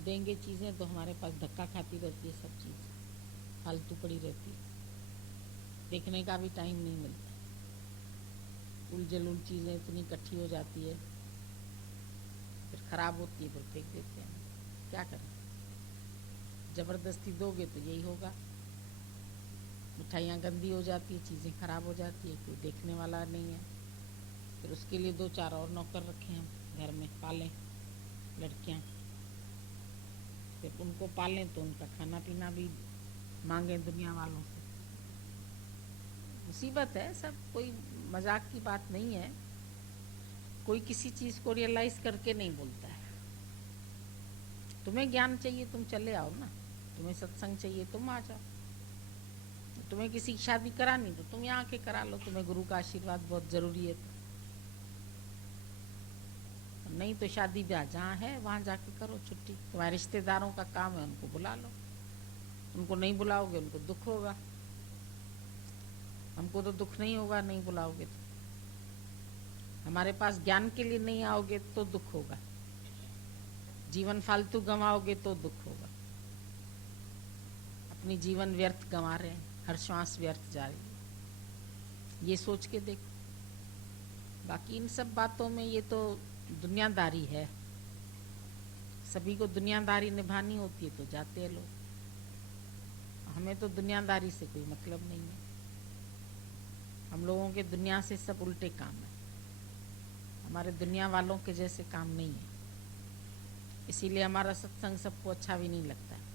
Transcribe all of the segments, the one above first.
देंगे चीज़ें तो हमारे पास धक्का खाती रहती है, सब चीज़ फालतू पड़ी रहती है, देखने का भी टाइम नहीं मिलता। उलझुल चीज़ें इतनी इकट्ठी हो जाती है, फिर ख़राब होती है, फिर फेंक देते हैं। क्या करें, ज़बरदस्ती दोगे तो यही होगा। मिठाइयाँ गंदी हो जाती है, चीज़ें ख़राब हो जाती है, कोई देखने वाला नहीं है। फिर उसके लिए 2-4 और नौकर रखे हम घर में, पालें लड़कियाँ, फिर उनको पालें तो उनका खाना पीना भी मांगें दुनिया वालों से। मुसीबत है सब, कोई मजाक की बात नहीं है। कोई किसी चीज़ को रियलाइज़ करके नहीं बोलता है। तुम्हें ज्ञान चाहिए तुम चले आओ ना, तुम्हें सत्संग चाहिए तुम आ जाओ, तुम्हें किसी की शादी करानी तो तुम यहाँ आके करा लो, तुम्हें गुरु का आशीर्वाद बहुत ज़रूरी है तो। नहीं तो शादी ब्याह जहाँ है वहाँ जाके करो छुट्टी। तुम्हारे रिश्तेदारों का काम है, उनको बुला लो। उनको नहीं बुलाओगे उनको दुख होगा, हमको तो दुख नहीं होगा नहीं बुलाओगे तो। हमारे पास ज्ञान के लिए नहीं आओगे तो दुख होगा, जीवन फालतू गंवाओगे तो दुख होगा। अपनी जीवन व्यर्थ गंवा रहे हैं, हर श्वास व्यर्थ जा रही है, ये सोच के देखो। बाकी इन सब बातों में ये तो दुनियादारी है, सभी को दुनियादारी निभानी होती है तो जाते हैं लोग। हमें तो दुनियादारी से कोई मतलब नहीं है, हम लोगों के दुनिया से सब उल्टे काम है, हमारे दुनिया वालों के जैसे काम नहीं है। इसीलिए हमारा सत्संग सबको अच्छा भी नहीं लगता है।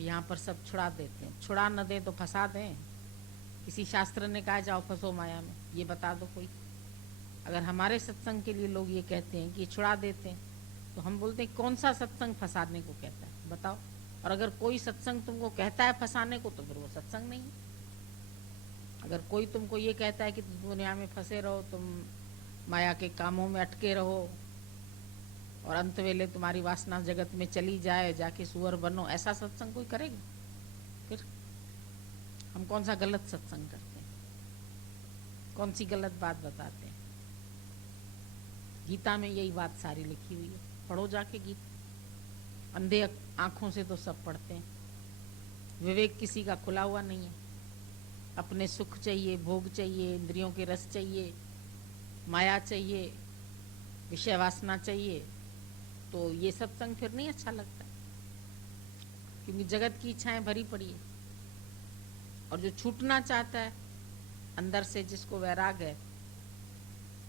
यहाँ पर सब छुड़ा देते हैं, छुड़ा न दें तो फंसा दें। किसी शास्त्र ने कहा जाओ फंसो माया में, ये बता दो कोई। अगर हमारे सत्संग के लिए लोग ये कहते हैं कि छुड़ा देते हैं, तो हम बोलते हैं कौन सा सत्संग फंसाने को कहता है बताओ। और अगर कोई सत्संग तुमको कहता है फंसाने को तो फिर वो सत्संग नहीं है। अगर कोई तुमको ये कहता है कि तुम दुनिया में फंसे रहो, तुम माया के कामों में अटके रहो और अंत वेले तुम्हारी वासना जगत में चली जाए, जाके सुअर बनो, ऐसा सत्संग कोई करेगा? फिर हम कौन सा गलत सत्संग करते हैं, कौन सी गलत बात बताते हैं? गीता में यही बात सारी लिखी हुई है, पढ़ो जाके गीता। अंधे आंखों से तो सब पढ़ते हैं, विवेक किसी का खुला हुआ नहीं है। अपने सुख चाहिए, भोग चाहिए, इंद्रियों के रस चाहिए, माया चाहिए, विषय वासना चाहिए, तो ये सत्संग फिर नहीं अच्छा लगता, क्योंकि जगत की इच्छाएं भरी पड़ी है। और जो छूटना चाहता है अंदर से, जिसको वैराग है,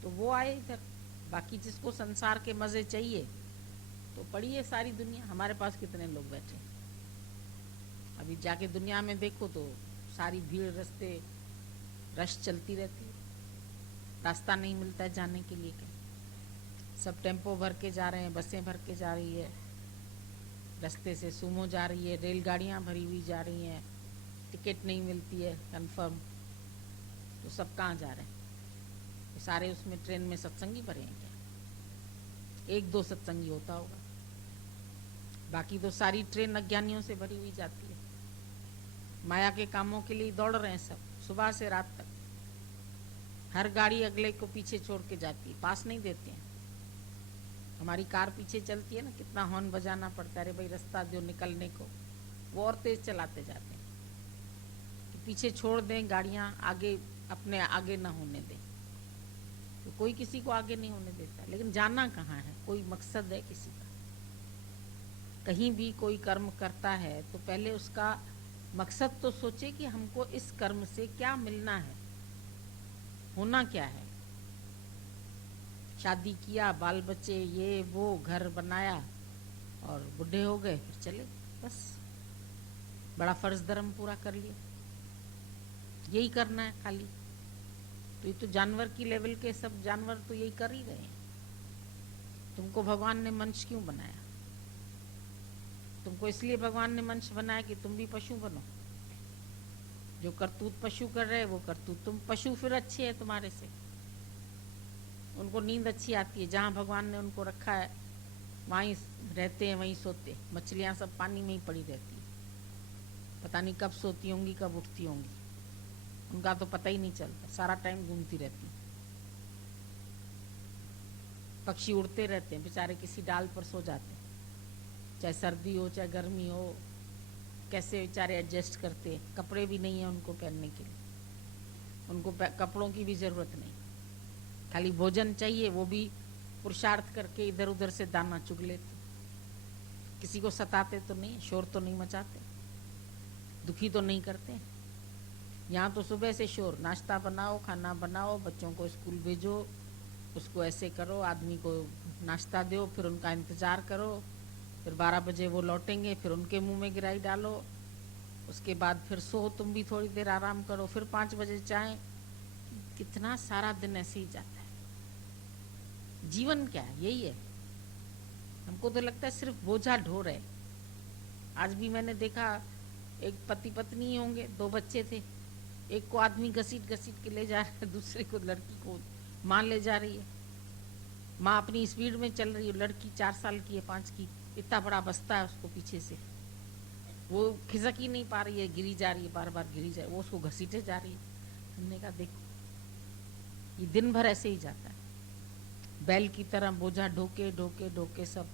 तो वो आए इधर। बाकी जिसको संसार के मजे चाहिए तो पड़ी है सारी दुनिया। हमारे पास कितने लोग बैठे, अभी जाके दुनिया में देखो तो सारी भीड़, रास्ते रश चलती रहती है, रास्ता नहीं मिलता है जाने के लिए कहीं। सब टेम्पो भर के जा रहे हैं, बसें भर के जा रही है, रास्ते से सुमो जा रही है, रेलगाड़ियाँ भरी हुई जा रही हैं, टिकट नहीं मिलती है कंफर्म, तो सब कहाँ जा रहे हैं? तो सारे उसमें ट्रेन में सत्संगी भरे हैं क्या? 1-2 सत्संगी होता होगा, बाकी तो सारी ट्रेन अज्ञानियों से भरी हुई जाती है। माया के कामों के लिए दौड़ रहे हैं सब, सुबह से रात तक। हर गाड़ी अगले को पीछे छोड़ के जाती है, पास नहीं देते हैं। हमारी कार पीछे चलती है ना, कितना हॉर्न बजाना पड़ता है, अरे भाई रास्ता दो निकलने को, वो और तेज चलाते जाते हैं कि पीछे छोड़ दें गाड़ियाँ, आगे अपने आगे ना होने दें। तो कोई किसी को आगे नहीं होने देता, लेकिन जाना कहाँ है? कोई मकसद है किसी का? कहीं भी कोई कर्म करता है तो पहले उसका मकसद तो सोचे कि हमको इस कर्म से क्या मिलना है, होना क्या है। शादी किया, बाल बच्चे, ये वो, घर बनाया और बूढ़े हो गए, फिर चले, बस बड़ा फर्ज धर्म पूरा कर लिया, यही करना है खाली। तो ये तो जानवर की लेवल के सब जानवर तो यही कर ही रहे हैं। तुमको भगवान ने मनुष्य क्यों बनाया? तुमको इसलिए भगवान ने मनुष्य बनाया कि तुम भी पशु बनो। जो करतूत पशु कर रहे हैं वो करतूत तुम, पशु फिर अच्छे है तुम्हारे से, उनको नींद अच्छी आती है, जहाँ भगवान ने उनको रखा है वहीं रहते हैं, वहीं सोते। मछलियाँ सब पानी में ही पड़ी रहती है, पता नहीं कब सोती होंगी कब उठती होंगी, उनका तो पता ही नहीं चलता, सारा टाइम घूमती रहती है। पक्षी उड़ते रहते हैं बेचारे, किसी डाल पर सो जाते हैं, चाहे सर्दी हो चाहे गर्मी हो, कैसे बेचारे एडजस्ट करते हैं। कपड़े भी नहीं है उनको पहनने के लिए, उनको कपड़ों की भी ज़रूरत नहीं, खाली भोजन चाहिए, वो भी पुरुषार्थ करके इधर उधर से दाना चुग लेते। किसी को सताते तो नहीं, शोर तो नहीं मचाते, दुखी तो नहीं करते। यहाँ तो सुबह से शोर, नाश्ता बनाओ, खाना बनाओ, बच्चों को स्कूल भेजो, उसको ऐसे करो, आदमी को नाश्ता दो, फिर उनका इंतज़ार करो, फिर 12 बजे वो लौटेंगे, फिर उनके मुंह में गिराई डालो, उसके बाद फिर सो, तुम भी थोड़ी देर आराम करो, फिर 5 बजे चाय। कितना सारा दिन ऐसे ही जाता है। जीवन क्या है? यही है। हमको तो लगता है सिर्फ बोझा ढो रहे। आज भी मैंने देखा, एक पति पत्नी होंगे, 2 बच्चे थे, एक को आदमी घसीट घसीट के ले जा रहा है, दूसरे को लड़की को माँ ले जा रही है। माँ अपनी स्पीड में चल रही है, लड़की 4 साल की है, 5 की, इतना बड़ा बस्ता है उसको पीछे से, वो खिसक ही नहीं पा रही है, गिरी जा रही है, बार बार गिरी जा रही है, वो उसको घसीटे जा रही है। हमने कहा देखो, ये दिन भर ऐसे ही जाता है, बैल की तरह बोझा ढोके ढोके ढोके सब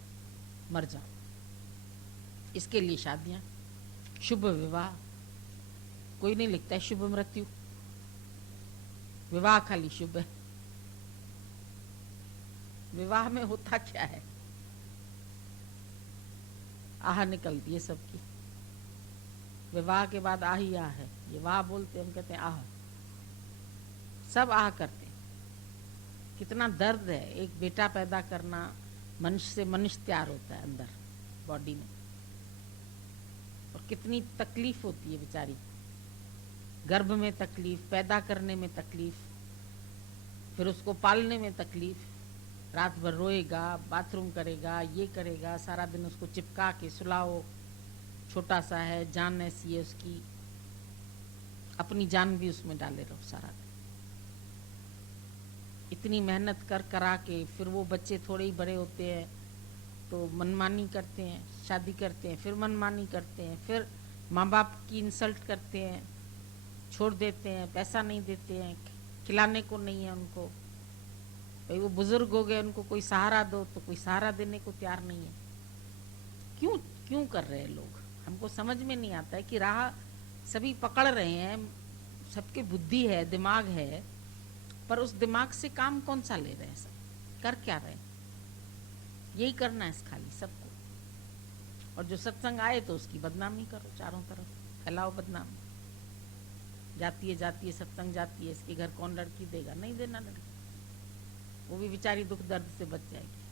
मर जाओ। इसके लिए शादियां, शुभ विवाह, कोई नहीं लिखता है शुभ मृत्यु, विवाह खाली शुभ है। विवाह में होता क्या है? आह निकलती है सबकी, विवाह के बाद आह ही आह है। ये वाह बोलते, हम कहते हैं आह, सब आह करते हैं। कितना दर्द है एक बेटा पैदा करना, मनुष्य से मनुष्य तैयार होता है अंदर बॉडी में, और कितनी तकलीफ होती है बेचारी, गर्भ में तकलीफ, पैदा करने में तकलीफ, फिर उसको पालने में तकलीफ, रात भर रोएगा, बाथरूम करेगा, ये करेगा, सारा दिन उसको चिपका के सुलाओ, छोटा सा है, जान ऐसी है उसकी, अपनी जान भी उसमें डाले रहो सारा दिन। इतनी मेहनत कर करा के फिर वो बच्चे थोड़े ही बड़े होते हैं तो मनमानी करते हैं, शादी करते हैं, फिर मनमानी करते हैं, फिर माँ बाप की इंसल्ट करते हैं, छोड़ देते हैं, पैसा नहीं देते हैं, खिलाने को नहीं है उनको, भाई वो बुजुर्ग हो गए, उनको कोई सहारा दो, तो कोई सहारा देने को तैयार नहीं है। क्यों क्यों कर रहे हैं लोग? हमको समझ में नहीं आता है कि राह सभी पकड़ रहे हैं, सबके बुद्धि है, दिमाग है, पर उस दिमाग से काम कौन सा ले रहे हैं? सब कर क्या रहे हैं? यही करना है खाली सबको। और जो सत्संग आए तो उसकी बदनामी करो, चारों तरफ फैलाओ बदनामी। जाती है सत्संग जाती है, इसके घर कौन लड़की देगा? नहीं देना लड़की, वो भी बेचारी दुख दर्द से बच जाएगी।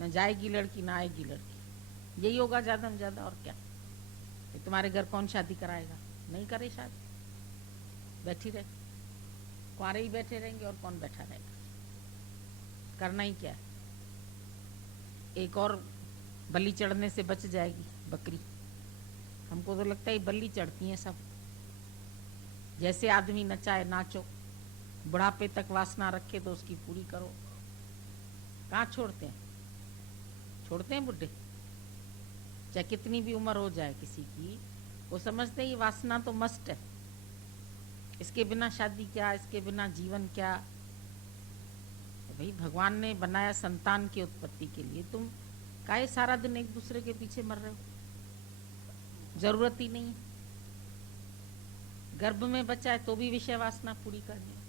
न जाएगी लड़की, ना आएगी लड़की, यही होगा ज्यादा में ज्यादा। और क्या? तुम्हारे घर कौन शादी कराएगा? नहीं करे शादी, बैठी रहे, कुंवारे ही बैठे रहेंगे, और कौन बैठा रहेगा? करना ही क्या है? एक और बलि चढ़ने से बच जाएगी बकरी। हमको तो लगता है बलि चढ़ती हैं सब। जैसे आदमी नचाए नाचो, बुढ़ापे तक वासना रखे तो उसकी पूरी करो। कहाँ छोड़ते हैं? छोड़ते हैं बुढ़े? चाहे कितनी भी उम्र हो जाए किसी की, वो समझते हैं ये वासना तो मस्ट है, इसके बिना शादी क्या, इसके बिना जीवन क्या। तो भाई भगवान ने बनाया संतान की उत्पत्ति के लिए, तुम काहे सारा दिन एक दूसरे के पीछे मर रहे हो? जरूरत ही नहीं है। गर्भ में बच्चा है तो भी विषय वासना पूरी करनी है।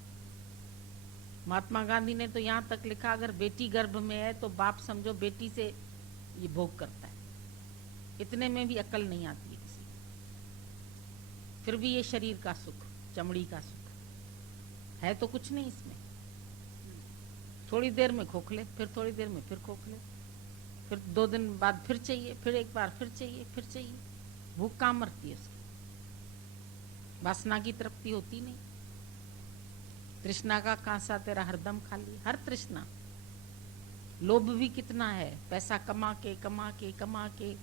महात्मा गांधी ने तो यहाँ तक लिखा, अगर बेटी गर्भ में है तो बाप समझो बेटी से ये भोग करता है। इतने में भी अकल नहीं आती है किसी। फिर भी ये शरीर का सुख, चमड़ी का सुख है तो कुछ नहीं इसमें। थोड़ी देर में खोखले, फिर थोड़ी देर में फिर खोखले, फिर 2 दिन बाद फिर चाहिए, फिर एक बार फिर चाहिए, फिर चाहिए। भूख कहाँ मरती है उसकी? वासना की तृप्ति होती नहीं। तृष्णा का कांसा तेरा हरदम खाली, हर तृष्णा। लोभ भी कितना है, पैसा कमा के कमा के कमा के,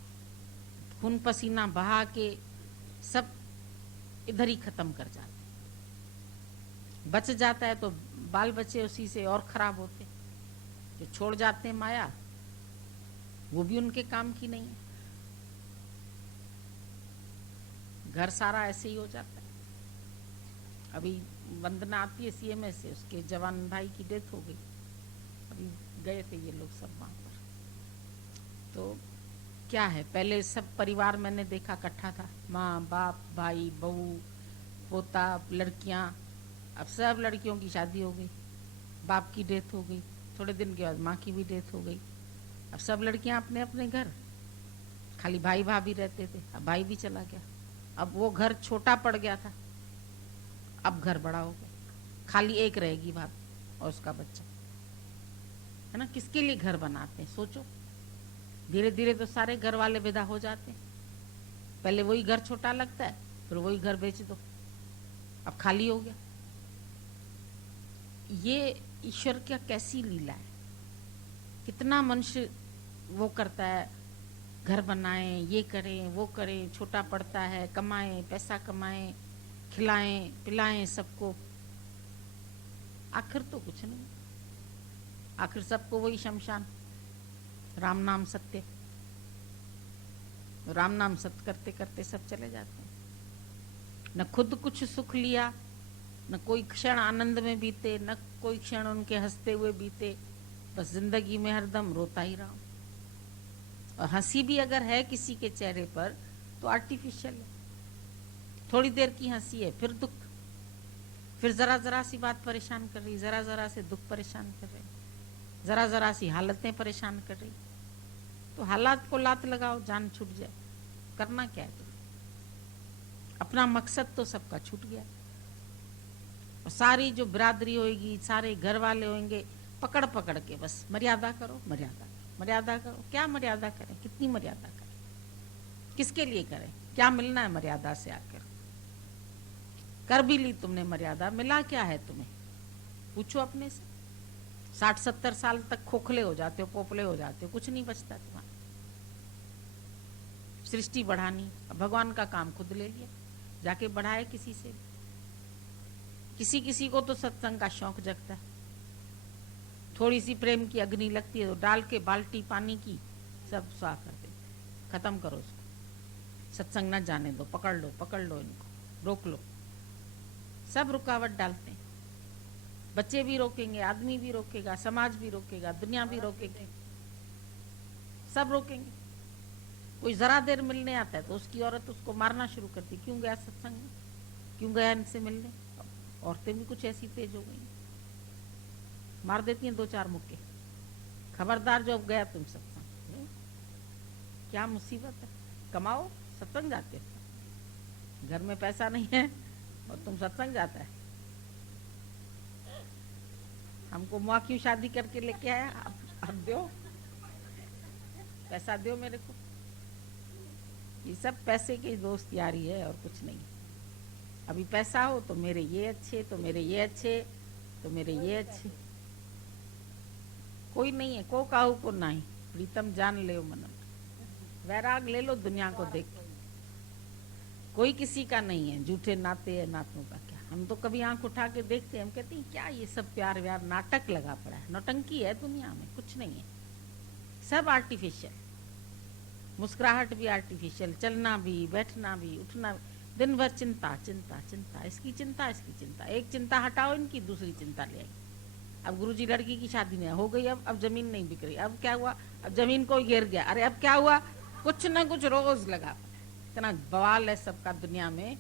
खून पसीना बहा के सब इधर ही खत्म कर जाते। बच जाता है तो बाल बच्चे उसी से और खराब होते। जो छोड़ जाते हैं माया, वो भी उनके काम की नहीं है। घर सारा ऐसे ही हो जाता है। अभी वंदना आती है सीएमएस से, उसके जवान भाई की डेथ हो गई। अभी गए थे ये लोग सब वहां पर, तो क्या है, पहले सब परिवार मैंने देखा इकट्ठा था, माँ बाप भाई बहू पोता लड़कियां। अब सब लड़कियों की शादी हो गई, बाप की डेथ हो गई, थोड़े दिन के बाद माँ की भी डेथ हो गई। अब सब लड़कियां अपने अपने घर, खाली भाई भाभी रहते थे, अब भाई भी चला गया। अब वो घर छोटा पड़ गया था, अब घर बड़ा हो गया, खाली एक रहेगी भाभी और उसका बच्चा, है ना। किसके लिए घर बनाते हैं सोचो। धीरे धीरे तो सारे घर वाले विदा हो जाते हैं, पहले वही घर छोटा लगता है, फिर वही घर बेच दो, अब खाली हो गया। ये ईश्वर क्या कैसी लीला है, कितना मनुष्य वो करता है, घर बनाएं, ये करें वो करें, छोटा पड़ता है, कमाएं पैसा कमाएं, खिलाएं पिलाएं सबको, आखिर तो कुछ नहीं, आखिर सबको वही शमशान। राम नाम सत्य, राम नाम सत्य करते करते सब चले जाते हैं। न खुद कुछ सुख लिया, न कोई क्षण आनंद में बीते, न कोई क्षण उनके हंसते हुए बीते, बस जिंदगी में हरदम रोता ही रहा। और हंसी भी अगर है किसी के चेहरे पर तो आर्टिफिशियल है, थोड़ी देर की हंसी है, फिर दुख, फिर जरा जरा सी बात परेशान कर रही, जरा जरा से दुख परेशान कर रही, जरा जरा सी हालतें परेशान कर रही। तो हालात को लात लगाओ, जान छूट जाए, करना क्या है तुम्हें? अपना मकसद तो सबका छूट गया। और सारी जो बिरादरी होगी, सारे घर वाले होंगे, पकड़ पकड़ के बस मर्यादा करो, मर्यादा मर्यादा करो। क्या मर्यादा करें, कितनी मर्यादा करें, किसके लिए करें, क्या मिलना है मर्यादा से? आकर कर भी ली तुमने मर्यादा, मिला क्या है तुम्हें? पूछो अपने से। 60-70 साल तक खोखले हो जाते हो, पोपले हो जाते हो, कुछ नहीं बचता तुम्हारा। सृष्टि बढ़ानी, भगवान का काम खुद ले लिया, जाके बढ़ाए किसी से। किसी किसी को तो सत्संग का शौक जगता है, थोड़ी सी प्रेम की अग्नि लगती है तो डाल के बाल्टी पानी की सब स्वाह कर देते, खत्म करो उसको, सत्संग न जाने दो, पकड़ लो इनको, रोक लो। सब रुकावट डालते हैं, बच्चे भी रोकेंगे, आदमी भी रोकेगा, समाज भी रोकेगा, दुनिया भी रोकेगी, सब रोकेंगे। कोई जरा देर मिलने आता है तो उसकी औरत उसको मारना शुरू करती, क्यों गया सत्संग में, क्यों गया इनसे मिलने। औरतें भी कुछ ऐसी तेज हो गई, मार देती हैं 2-4 मुक्के, खबरदार जो अब गया तुम सत्संग। क्या मुसीबत है, कमाओ सत्संग जाते हो, घर में पैसा नहीं है और तुम सत्संग जाता है। हमको माँ क्यों शादी करके लेके आया, अब दो पैसा, दो मेरे को। ये सब पैसे की दोस्त यारी है और कुछ नहीं। अभी पैसा हो तो मेरे ये अच्छे, तो मेरे ये अच्छे, तो मेरे ये अच्छे, कोई नहीं है। को काहू को नहीं, प्रीतम जान ले मन, वैराग ले लो दुनिया को देख के। कोई किसी का नहीं है, झूठे नाते है, नातों का क्या। हम तो कभी आंख उठा के देखते हैं, हम कहते हैं क्या ये सब प्यार व्यार नाटक लगा पड़ा है, नौटंकी है दुनिया में, कुछ नहीं है, सब आर्टिफिशियल। मुस्कुराहट भी आर्टिफिशियल, चलना भी, बैठना भी, उठना भी, दिन भर चिंता चिंता चिंता, इसकी चिंता इसकी चिंता, एक चिंता हटाओ इनकी, दूसरी चिंता ले आई। अब गुरुजी लड़की की शादी में हो गई, अब जमीन नहीं बिक रही, अब क्या हुआ, अब जमीन को गिर गया, अरे अब क्या हुआ, कुछ ना कुछ रोज लगा। इतना बवाल है सबका दुनिया में,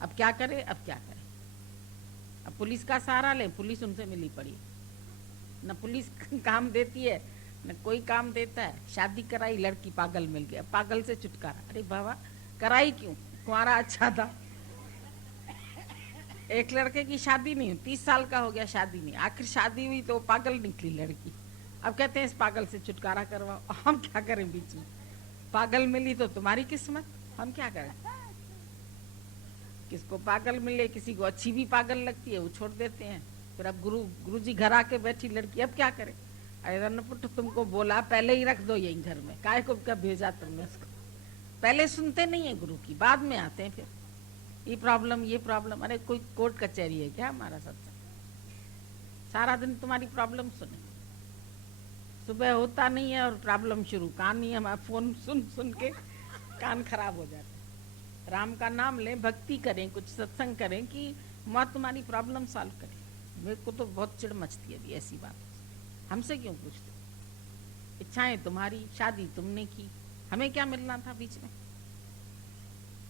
अब क्या करे, अब क्या करे। अब पुलिस का सहारा ले, पुलिस उनसे मिली पड़ी, न पुलिस काम देती है न कोई काम देता है। शादी कराई, लड़की पागल मिल गया, पागल से छुटकारा, अरे बाबा कराई क्यों, कुंवारा अच्छा था। एक लड़के की शादी नहीं हुई, 30 साल का हो गया शादी नहीं, आखिर शादी हुई तो पागल निकली लड़की। अब कहते हैं इस पागल से छुटकारा करवाओ, हम क्या करें, बीच में पागल मिली तो तुम्हारी किस्मत, हम क्या करें। किसको पागल मिले, किसी को अच्छी भी पागल लगती है, वो छोड़ देते हैं। फिर अब गुरुजी घर आके बैठी लड़की, अब क्या करे, अरे रनपुट तुमको बोला पहले ही रख दो यही घर में, काहे को क्या भेजा तुमने उसको। पहले सुनते नहीं है गुरु की, बाद में आते हैं फिर ये प्रॉब्लम। अरे कोई कोर्ट कचहरी है क्या हमारा सत्संग, सारा दिन तुम्हारी प्रॉब्लम सुने, सुबह होता नहीं है और प्रॉब्लम शुरू। कान ही हमारा फोन सुन सुन के कान खराब हो जाते। राम का नाम लें, भक्ति करें, कुछ सत्संग करें कि माँ तुम्हारी प्रॉब्लम सॉल्व करे। मेरे को तो बहुत चिढ़ मचती है अभी ऐसी बात, हमसे क्यों पूछते। इच्छाएं तुम्हारी, शादी तुमने की, हमें क्या मिलना था बीच में?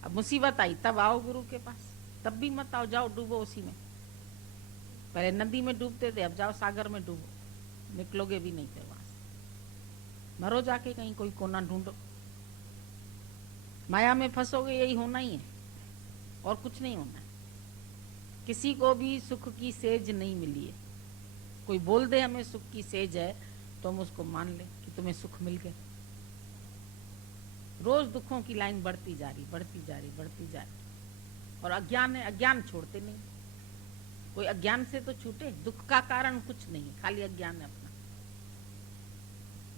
अब मुसीबत आई तब आओ गुरु के पास, तब भी मत आओ, जाओ डूबो उसी में। पहले नदी में डूबते थे, अब जाओ सागर में डूबो, निकलोगे भी नहीं फिर वहां से। मरो जाके कहीं, कोई कोना ढूंढो। माया में फंसोगे, यही होना ही है, और कुछ नहीं होना है। किसी को भी सुख की सेज नहीं मिली है। कोई बोल दे हमें सुख की सेज है, तो हम उसको मान ले कि तुम्हें सुख मिल गया। रोज दुखों की लाइन बढ़ती जा रही, बढ़ती जा रही, बढ़ती जा रही। और अज्ञान है, अज्ञान छोड़ते नहीं। कोई अज्ञान से तो छूटे। दुख का कारण कुछ नहीं, खाली अज्ञान है अपना।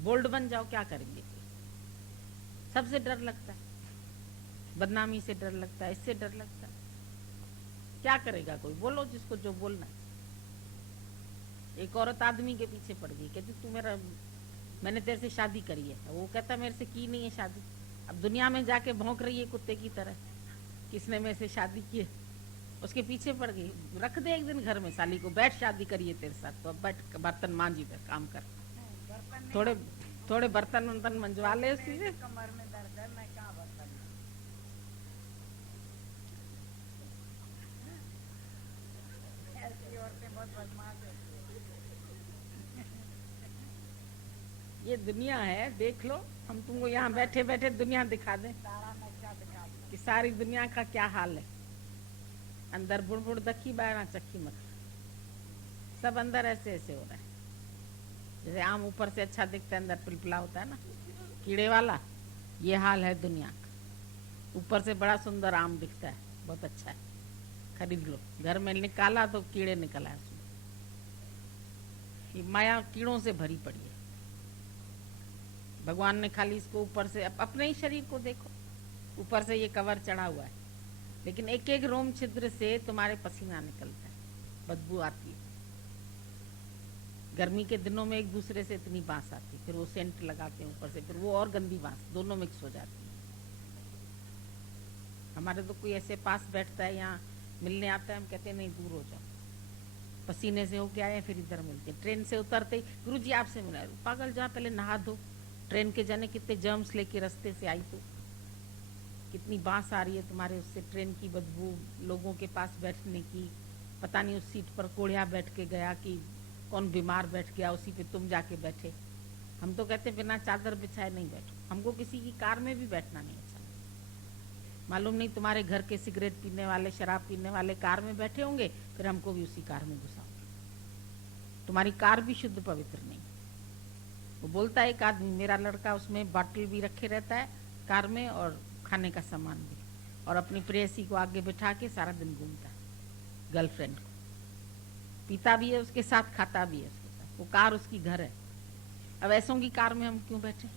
बोल्ड बन जाओ, क्या करेंगे? सबसे डर लगता है, बदनामी से डर लगता है, इससे डर लगता है। क्या करेगा कोई? बोलो जिसको जो बोलना है। एक औरत आदमी के पीछे पड़ गई, कहती तू मेरा, मैंने तेरे से शादी करी है। वो कहता मेरे से की नहीं है शादी। अब दुनिया में जाके भौंक रही है कुत्ते की तरह, किसने मेरे से शादी की है। उसके पीछे पड़ गई। रख दे एक दिन घर में साली को, बैठ शादी करिए तेरे साथ, तो अब बैठ बर्तन मांझी पे काम कर। थोड़े थोड़े बर्तन वर्तन मंजवा ले उसकी से। कमर में दर्द है, मैं कहाँ बर्तन। ऐसी औरतें बहुत बदमाश होती हैं। ये दुनिया है, देख लो। हम तुमको यहाँ बैठे बैठे दुनिया दिखा दें सारा नक्शा दिखा दो। कि सारी दुनिया का क्या हाल है। अंदर बुड़ बुड़ दखी, बाहर चक्की मत। सब अंदर ऐसे ऐसे हो रहा है। जैसे आम ऊपर से अच्छा दिखता है, अंदर पिलपिला होता है ना, कीड़े वाला। ये हाल है दुनिया का। ऊपर से बड़ा सुंदर आम दिखता है, बहुत अच्छा है, खरीद लो। घर में निकाला तो कीड़े निकला है उसमें। ये माया कीड़ों से भरी पड़ी है। भगवान ने खाली इसको ऊपर से, अपने ही शरीर को देखो, ऊपर से ये कवर चढ़ा हुआ है, लेकिन एक एक रोम छिद्र से तुम्हारे पसीना निकलता है, बदबू आती है। गर्मी के दिनों में एक दूसरे से इतनी बांस आती, फिर वो सेंट लगाते हैं ऊपर से, फिर वो और गंदी बांस, दोनों मिक्स हो जाती है। हमारे तो कोई ऐसे पास बैठता है, यहाँ मिलने आता है, हम कहते हैं नहीं दूर हो जाओ, पसीने से होके आए, फिर इधर मिलते। ट्रेन से उतरते ही गुरु जी आपसे मिला। पागल, जा पहले नहा धो। ट्रेन के जाने कितने जर्म्स लेके रास्ते से आई, तो कितनी बांस आ रही है तुम्हारे उससे, ट्रेन की बदबू, लोगों के पास बैठने की। पता नहीं उस सीट पर कोढ़िया बैठ के गया कि कौन बीमार बैठ गया, उसी पे तुम जाके बैठे। हम तो कहते बिना चादर बिछाए नहीं बैठो। हमको किसी की कार में भी बैठना नहीं अच्छा। मालूम नहीं तुम्हारे घर के सिगरेट पीने वाले, शराब पीने वाले कार में बैठे होंगे, फिर हमको भी उसी कार में घुसाओगे। तुम्हारी कार भी शुद्ध पवित्र नहीं। वो बोलता है एक आदमी, मेरा लड़का उसमें बॉटल भी रखे रहता है कार में, और खाने का सामान भी, और अपनी प्रेयसी को आगे बिठा के सारा दिन घूमता है, गर्लफ्रेंड को। पीता भी है उसके साथ, खाता भी है उसके साथ। वो कार उसकी घर है। अब ऐसों की कार में हम क्यों बैठे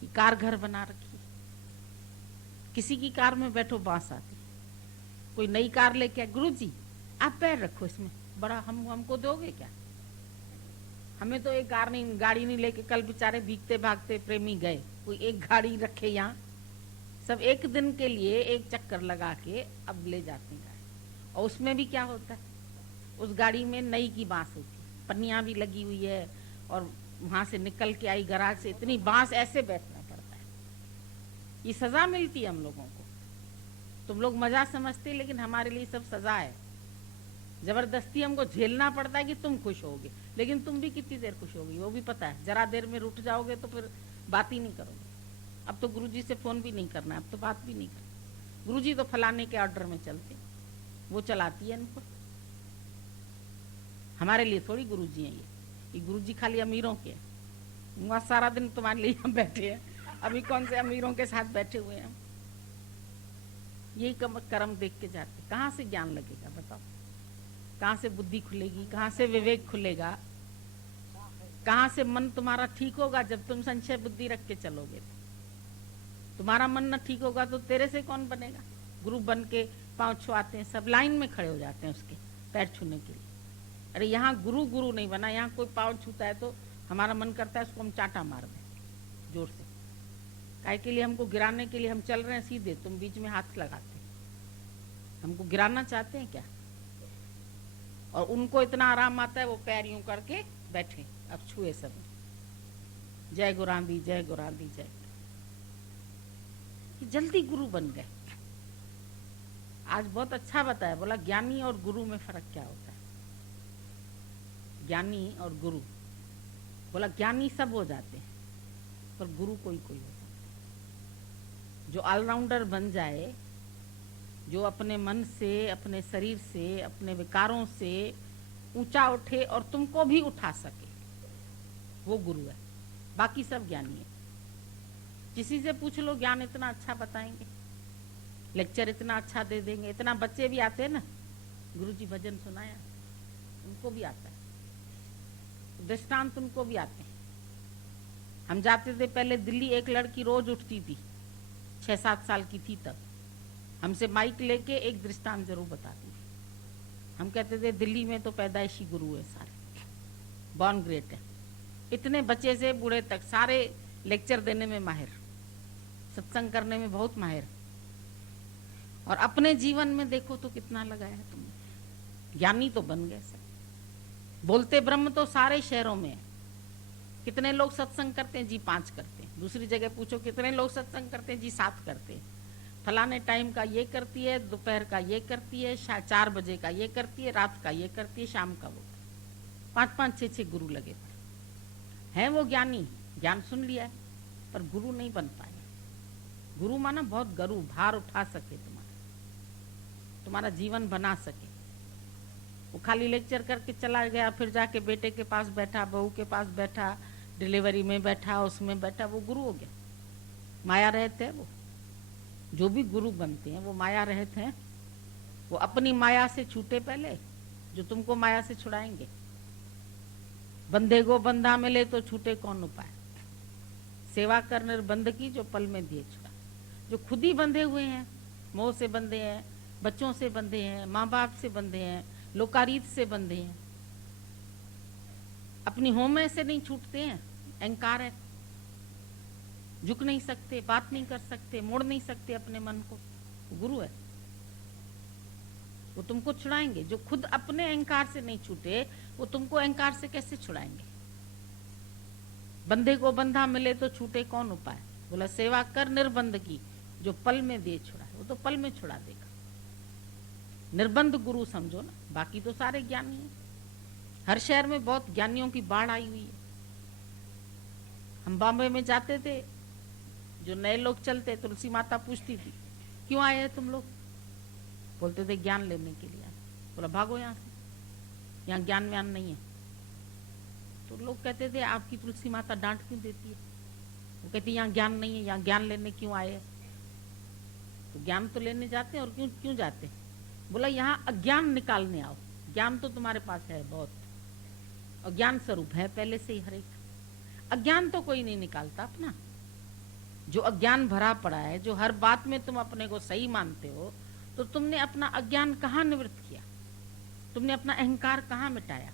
कि कार घर बना रखी। किसी की कार में बैठो बांस आती। कोई नई कार लेके, गुरु जी आप पैर रखो इसमें, बड़ा हमको दोगे क्या? हमें तो एक गाड़ी नहीं लेके, कल बेचारे भीगते भागते प्रेमी गए, कोई एक गाड़ी रखे यहाँ, सब एक दिन के लिए एक चक्कर लगा के अब ले जाते हैं गाड़ी। और उसमें भी क्या होता है, उस गाड़ी में नई की बांस होती है, पन्नियां भी लगी हुई है, और वहां से निकल के आई गराज से, इतनी बांस, ऐसे बैठना पड़ता है। ये सजा मिलती है हम लोगों को। तुम लोग मजा समझते, लेकिन हमारे लिए सब सजा है। जबरदस्ती हमको झेलना पड़ता है कि तुम खुश होगे, लेकिन तुम भी कितनी देर खुश होगी वो भी पता है। जरा देर में रूठ जाओगे तो फिर बात ही नहीं करोगे। अब तो गुरुजी से फोन भी नहीं करना, अब तो बात भी नहीं करना। गुरुजी तो फलाने के ऑर्डर में चलते, वो चलाती है इनको। हमारे लिए थोड़ी गुरुजी हैं ये गुरुजी खाली अमीरों के हैं। वहाँ सारा दिन तुम्हारे लिए हम बैठे हैं, अभी कौन से अमीरों के साथ बैठे हुए हैं। यही कर्म देख के जाते, कहाँ से ज्ञान लगेगा बताओ? कहाँ से बुद्धि खुलेगी, कहाँ से विवेक खुलेगा, कहाँ से मन तुम्हारा ठीक होगा? जब तुम संशय बुद्धि रख के चलोगे, तुम्हारा मन न ठीक होगा तो तेरे से कौन बनेगा? गुरु बन के पांव छुआते हैं, सब लाइन में खड़े हो जाते हैं उसके पैर छूने के लिए। अरे यहाँ गुरु गुरु नहीं बना, यहाँ कोई पांव छूता है तो हमारा मन करता है उसको हम चाटा मार दें जोर से। काहे के लिए? हमको गिराने के लिए। हम चल रहे हैं सीधे, तुम बीच में हाथ लगाते, हमको गिराना चाहते हैं क्या? और उनको इतना आराम आता है, वो पैर यूं करके बैठे, अब छुए सब। जय गुरांदी, जय गुरांदी, जय। कि जल्दी गुरु बन गए। आज बहुत अच्छा बताया, बोला ज्ञानी और गुरु में फर्क क्या होता है। ज्ञानी और गुरु, बोला ज्ञानी सब हो जाते हैं पर गुरु कोई कोई हो जाता है। जो ऑलराउंडर बन जाए, जो अपने मन से, अपने शरीर से, अपने विकारों से ऊंचा उठे और तुमको भी उठा सके, वो गुरु है। बाकी सब ज्ञानी है। किसी से पूछ लो, ज्ञान इतना अच्छा बताएंगे, लेक्चर इतना अच्छा दे देंगे। इतना बच्चे भी आते हैं ना, गुरुजी भजन सुनाया, उनको भी आता है, दृष्टांत उनको भी आते हैं। हम जाते थे पहले दिल्ली, एक लड़की रोज उठती थी, 6-7 साल की थी तब, हमसे माइक लेके एक दृष्टांत जरूर बताती थी। हम कहते थे दिल्ली में तो पैदाइशी गुरु है सारे, बॉर्न ग्रेट है। इतने बच्चे से बूढ़े तक सारे लेक्चर देने में माहिर, सत्संग करने में बहुत माहिर। और अपने जीवन में देखो तो कितना लगाया है तुमने। ज्ञानी तो बन गए सब। बोलते ब्रह्म तो सारे शहरों में है। कितने लोग सत्संग करते हैं जी? 5 करते हैं। दूसरी जगह पूछो कितने लोग सत्संग करते हैं जी? 7 करते हैं। फलाने टाइम का ये करती है, दोपहर का ये करती है, 4 बजे का ये करती है, रात का ये करती है, शाम का वो। 5-5, 6-6 गुरु लगे पड़े हैं। वो ज्ञानी, ज्ञान सुन लिया है पर गुरु नहीं बन पाए। गुरु माना बहुत गरु, भार उठा सके, तुम्हारा जीवन बना सके। वो खाली लेक्चर करके चला गया, फिर जाके बेटे के पास बैठा, बहू के पास बैठा, डिलीवरी में बैठा, उसमें बैठा, वो गुरु हो गया। माया रहित है वो। जो भी गुरु बनते हैं वो माया रहित हैं। वो अपनी माया से छूटे पहले, जो तुमको माया से छुड़ाएंगे। बंधे को बंधा मिले तो छूटे कौन उपाय। सेवा कर निर्बंध की, जो पल में दिए छुड़ा। जो खुद ही बंधे हुए हैं, मोह से बंधे हैं, बच्चों से बंधे हैं, माँ बाप से बंधे हैं, लोकारीत से बंधे हैं, अपनी होमे से नहीं छूटते हैं। अहंकार है, झुक नहीं सकते, बात नहीं कर सकते, मोड़ नहीं सकते अपने मन को। गुरु है, वो तुमको छुड़ाएंगे। जो खुद अपने अहंकार से नहीं छूटे, वो तुमको अहंकार से कैसे छुड़ाएंगे। बंधे को बंधा मिले तो छूटे कौन उपाय। बोला सेवा कर निर्बंध की, जो पल में दे छुड़ाए। वो तो पल में छुड़ा देगा। निर्बंध गुरु समझो ना, बाकी तो सारे ज्ञानी हैं। हर शहर में बहुत ज्ञानियों की बाढ़ आई हुई है। हम बॉम्बे में जाते थे, जो नए लोग चलते, तुलसी माता पूछती थी क्यों आए हैं तुम लोग? बोलते थे ज्ञान लेने के लिए। बोला भागो यहाँ से, यहाँ ज्ञान व्यान नहीं है। तो लोग कहते थे आपकी तुलसी माता डांट क्यों देती है? वो कहती यहाँ ज्ञान नहीं है, यहाँ ज्ञान लेने क्यों आए हैं? तो ज्ञान तो लेने जाते हैं, और क्यों क्यों जाते हैं? बोला यहाँ अज्ञान निकालने आओ। ज्ञान तो तुम्हारे पास है बहुत, और ज्ञान स्वरूप है पहले से ही हर एक। अज्ञान तो कोई नहीं निकालता अपना। जो अज्ञान भरा पड़ा है, जो हर बात में तुम अपने को सही मानते हो, तो तुमने अपना अज्ञान कहाँ निवृत्त किया? तुमने अपना अहंकार कहाँ मिटाया?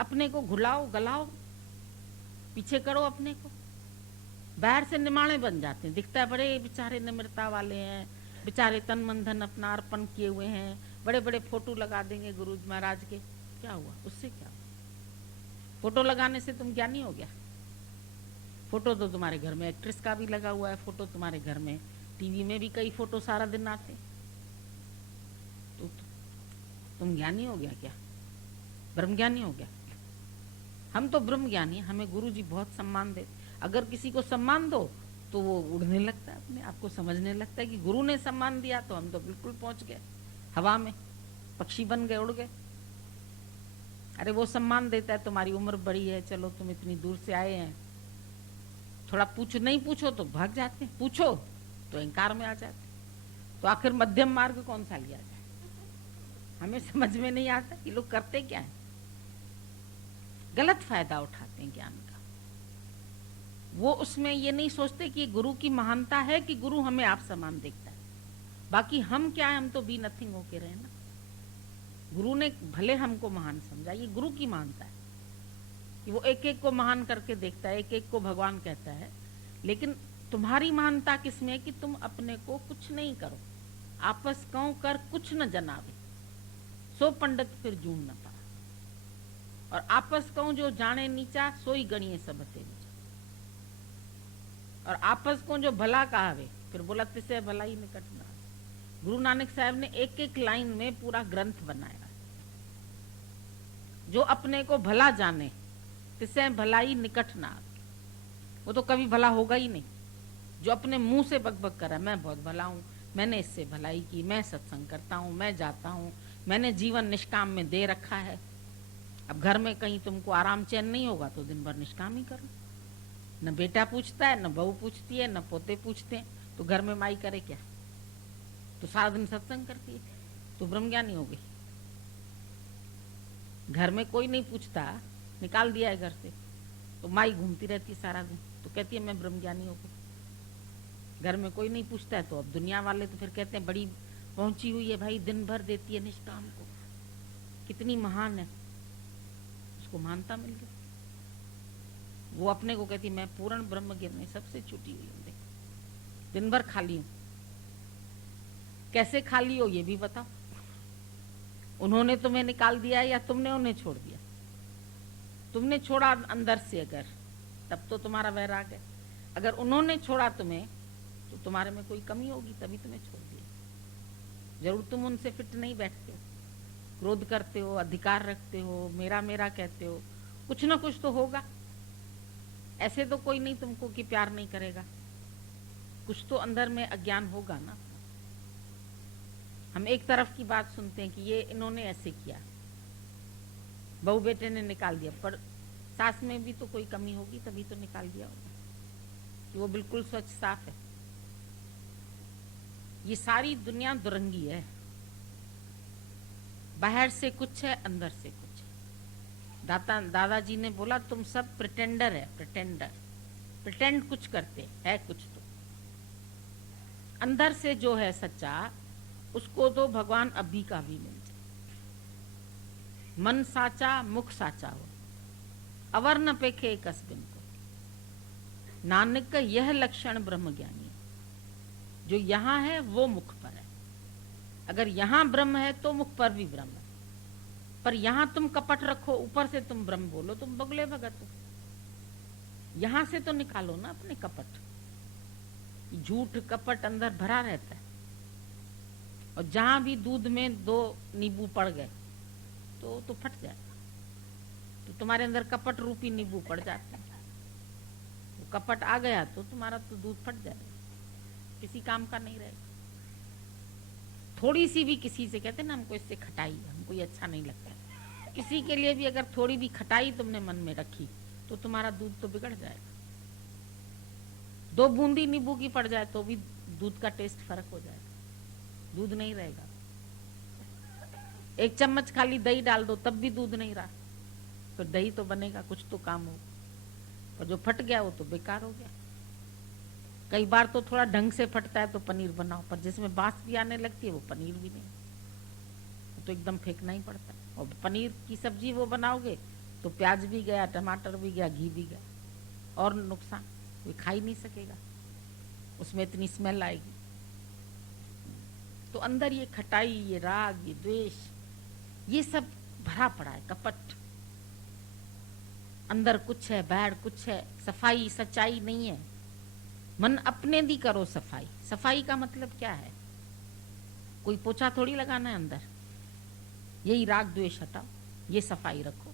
अपने को घुलाओ, गलाओ, पीछे करो अपने को। बाहर से निमाणे बन जाते हैं, दिखता है बड़े बेचारे निम्रता वाले हैं, बेचारे तन मन धन अपना अर्पण किए हुए हैं, बड़े बड़े फोटो लगा देंगे गुरु महाराज के। क्या हुआ उससे? क्या हुआ? फोटो लगाने से तुम ज्ञानी हो गया? फोटो तो तुम्हारे घर में एक्ट्रेस का भी लगा हुआ है, फोटो तुम्हारे घर में टीवी में भी कई फोटो सारा दिन आते। तो तुम ज्ञानी हो गया क्या? ब्रह्म ज्ञानी हो गया? हम तो ब्रह्म ज्ञानी, हमें गुरु जी बहुत सम्मान देते। अगर किसी को सम्मान दो तो वो उड़ने लगता है, अपने आप को समझने लगता है कि गुरु ने सम्मान दिया तो हम तो बिल्कुल पहुंच गए, हवा में पक्षी बन गए, उड़ गए। अरे वो सम्मान देता है, तुम्हारी उम्र बड़ी है, चलो तुम इतनी दूर से आए हैं, थोड़ा पूछो, नहीं पूछो तो भाग जाते, पूछो तो अहंकार में आ जाते। तो आखिर मध्यम मार्ग कौन सा लिया जाए? हमें समझ में नहीं आता कि लोग करते क्या है। गलत फायदा उठाते हैं ज्ञान का। वो उसमें ये नहीं सोचते कि गुरु की महानता है कि गुरु हमें आप समान देखता है। बाकी हम क्या है, हम तो बी नथिंग होके रहे ना। गुरु ने भले हमको महान समझा, ये गुरु की महानता है कि वो एक एक को महान करके देखता है, एक एक को भगवान कहता है। लेकिन तुम्हारी महानता किसमें है कि तुम अपने को कुछ नहीं करो, आपस कौ कर कुछ न जनावे, सो पंडित फिर जून न पा। और आपस कौ जो जाने नीचा, सोई गणिये सबते नीचा। और आपस को जो भला कहावे, फिर बोला तिसे भलाई निकट नाथ। गुरु नानक साहब ने एक एक लाइन में पूरा ग्रंथ बनाया। जो अपने को भला जाने तिसे भलाई निकट नाथ, वो तो कभी भला होगा ही नहीं। जो अपने मुंह से बकबक करा मैं बहुत भला हूं, मैंने इससे भलाई की, मैं सत्संग करता हूं, मैं जाता हूं, मैंने जीवन निष्काम में दे रखा है। अब घर में कहीं तुमको आराम चैन नहीं होगा तो दिन भर निष्काम ही करो। न बेटा पूछता है, न बहू पूछती है, न पोते पूछते हैं, तो घर में माई करे क्या? तो सारा दिन सत्संग करती है तो ब्रह्मज्ञानी हो गई। घर में कोई नहीं पूछता, निकाल दिया है घर से, तो माई घूमती रहती है सारा दिन, तो कहती है मैं ब्रह्मज्ञानी हो गई। घर में कोई नहीं पूछता है तो अब दुनिया वाले तो फिर कहते हैं बड़ी पहुंची हुई है भाई, दिन भर देती है निष्काम को, कितनी महान है, उसको मानता मिल गई। वो अपने को कहती मैं पूर्ण ब्रह्म ज्ञानी सबसे छूटी हुई हूं, दिन भर खाली हूं। कैसे खाली हो ये भी बताओ। उन्होंने तुम्हें निकाल दिया या तुमने उन्हें छोड़ दिया? तुमने छोड़ा अंदर से अगर, तब तो तुम्हारा वैराग है। अगर उन्होंने छोड़ा तुम्हें तो तुम्हारे में कोई कमी होगी, तभी तुम्हें छोड़ दिया। जरूर तुम उनसे फिट नहीं बैठते हो, क्रोध करते हो, अधिकार रखते हो, मेरा मेरा कहते हो, कुछ ना कुछ तो होगा। ऐसे तो कोई नहीं तुमको कि प्यार नहीं करेगा, कुछ तो अंदर में अज्ञान होगा ना। हम एक तरफ की बात सुनते हैं कि ये इन्होंने ऐसे किया, बहू बेटे ने निकाल दिया, पर सास में भी तो कोई कमी होगी, तभी तो निकाल दिया होगा कि वो बिल्कुल स्वच्छ साफ है। ये सारी दुनिया दुरंगी है, बाहर से कुछ है, अंदर से कुछ है। दादाजी ने बोला तुम सब प्रिटेंडर है, प्रिटेंडर, प्रिटेंड कुछ करते है कुछ तो। अंदर से जो है सच्चा, उसको तो भगवान अभी का भी मिल जाए। मन साचा मुख साचा हो, अवर न पेखे कसबिन को। नानक का यह लक्षण ब्रह्म ज्ञानी है। जो यहाँ है वो मुख पर है। अगर यहाँ ब्रह्म है तो मुख पर भी ब्रह्म है। पर यहाँ तुम कपट रखो, ऊपर से तुम ब्रह्म बोलो, तुम बगले भगत हो। यहाँ से तो निकालो ना अपने कपट। झूठ कपट अंदर भरा रहता है, और जहां भी दूध में 2 नींबू पड़ गए तो फट जाएगा। तो तुम्हारे अंदर कपट रूपी नींबू पड़ जाते हैं, वो कपट आ गया तो तुम्हारा तो दूध फट जाएगा, किसी काम का नहीं रहेगा। थोड़ी सी भी किसी से कहते ना हमको इससे खटाई, हमको ये अच्छा नहीं लगता है, किसी के लिए भी अगर थोड़ी भी खटाई तुमने मन में रखी तो तुम्हारा दूध तो बिगड़ जाएगा। 2 बूंदी नींबू की पड़ जाए तो भी दूध का टेस्ट फर्क हो जाएगा, दूध नहीं रहेगा। 1 चम्मच खाली दही डाल दो तब भी दूध नहीं रहा, तो दही तो बनेगा, कुछ तो काम हो। और जो फट गया वो तो बेकार हो गया। कई बार तो थोड़ा ढंग से फटता है तो पनीर बनाओ, पर जिसमें बांस भी आने लगती है वो पनीर भी नहीं, तो एकदम फेंकना ही पड़ता है। और पनीर की सब्जी वो बनाओगे तो प्याज भी गया, टमाटर भी गया, घी भी गया, और नुकसान, कोई खा ही नहीं सकेगा, उसमें इतनी स्मेल आएगी। तो अंदर ये खटाई, ये राग, ये द्वेष, ये सब भरा पड़ा है, कपट। अंदर कुछ है, बाहर कुछ है, सफाई सच्चाई नहीं है। मन अपने दी करो सफाई। सफाई का मतलब क्या है? कोई पोछा थोड़ी लगाना है अंदर। यही राग द्वेष हटाओ, ये सफाई रखो,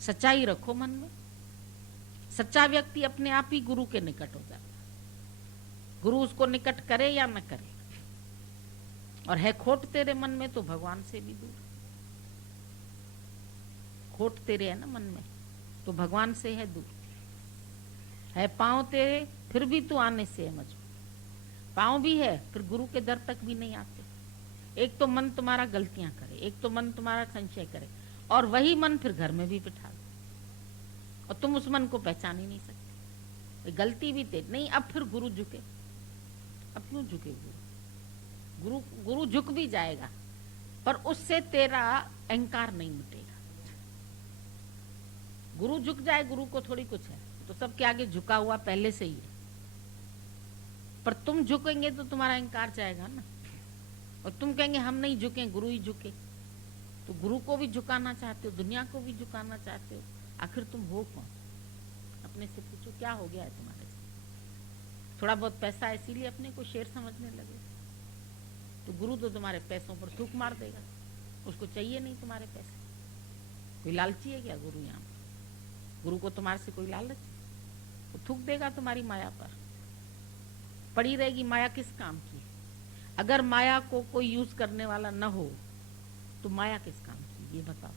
सच्चाई रखो मन में। सच्चा व्यक्ति अपने आप ही गुरु के निकट हो जाता है। गुरु उसको निकट करे या न करे, और है खोट तेरे मन में तो भगवान से भी दूर। खोट तेरे है ना मन में तो भगवान से है दूर। है पांव तेरे फिर भी तू आने से है मजबूर। पांव भी है फिर गुरु के दर तक भी नहीं आते। एक तो मन तुम्हारा गलतियां करे, एक तो मन तुम्हारा संशय करे, और वही मन फिर घर में भी बिठा दे, और तुम उस मन को पहचान ही नहीं सकते। गलती भी तेरी नहीं, अब फिर गुरु झुके। अब क्यों झुके गुरु? गुरु झुक भी जाएगा पर उससे तेरा अहंकार नहीं मिटेगा। गुरु झुक जाए, गुरु को थोड़ी कुछ है, तो सबके आगे झुका हुआ पहले से ही है। पर तुम झुकेंगे तो तुम्हारा अहंकार जाएगा ना, और तुम कहेंगे हम नहीं झुके, गुरु ही झुके। तो गुरु को भी झुकाना चाहते हो, दुनिया को भी झुकाना चाहते हो, आखिर तुम हो कौन? अपने से पूछो क्या हो गया है तुम्हारे साथ? थोड़ा बहुत पैसा है इसीलिए अपने को शेर समझने लगे, तो गुरु तो तुम्हारे पैसों पर थूक मार देगा, उसको चाहिए नहीं तुम्हारे पैसे। कोई लालची है क्या गुरु? यहाँ गुरु को तुम्हारे से कोई लालच? वो थूक देगा तुम्हारी माया पर, पड़ी रहेगी माया। किस काम की? अगर माया को कोई यूज करने वाला न हो तो माया किस काम की, ये बताओ।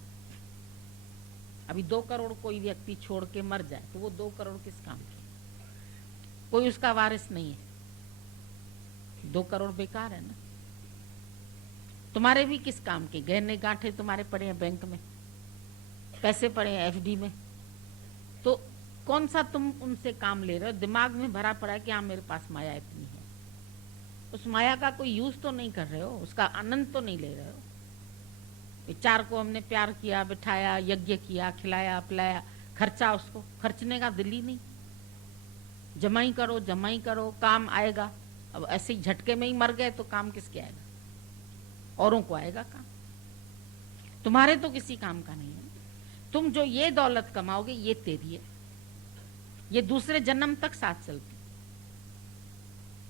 अभी 2 करोड़ कोई व्यक्ति छोड़ के मर जाए तो वो 2 करोड़ किस काम की? कोई उसका वारिस नहीं है, 2 करोड़ बेकार है ना। तुम्हारे भी किस काम के? गहने गांठे तुम्हारे पड़े हैं बैंक में, पैसे पड़े हैं एफडी में, तो कौन सा तुम उनसे काम ले रहे हो? दिमाग में भरा पड़ा है कि हाँ मेरे पास माया इतनी है, उस माया का कोई यूज तो नहीं कर रहे हो, उसका आनंद तो नहीं ले रहे हो। विचार को हमने प्यार किया, बिठाया, यज्ञ किया, खिलाया पिलाया, खर्चा, उसको खर्चने का दिल ही नहीं। जमाई करो, काम आएगा। अब ऐसे ही झटके में ही मर गए तो काम किसके आएगा? औरों को आएगा काम, तुम्हारे तो किसी काम का नहीं है। तुम जो ये दौलत कमाओगे ये तेरी है, ये दूसरे जन्म तक साथ चलती।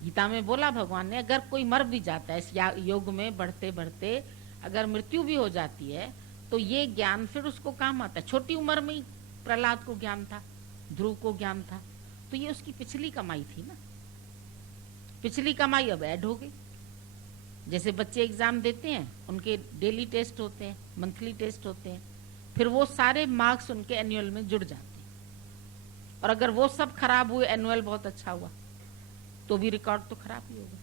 गीता में बोला भगवान ने, अगर कोई मर भी जाता है इस योग में बढ़ते बढ़ते, अगर मृत्यु भी हो जाती है तो ये ज्ञान फिर उसको काम आता है। छोटी उम्र में ही प्रहलाद को ज्ञान था, ध्रुव को ज्ञान था, तो ये उसकी पिछली कमाई थी ना। पिछली कमाई अब ऐड हो गई। जैसे बच्चे एग्जाम देते हैं, उनके डेली टेस्ट होते हैं, मंथली टेस्ट होते हैं, फिर वो सारे मार्क्स उनके एनुअल में जुड़ जाते हैं। और अगर वो सब खराब हुए, एनुअल बहुत अच्छा हुआ तो भी रिकॉर्ड तो खराब ही होगा,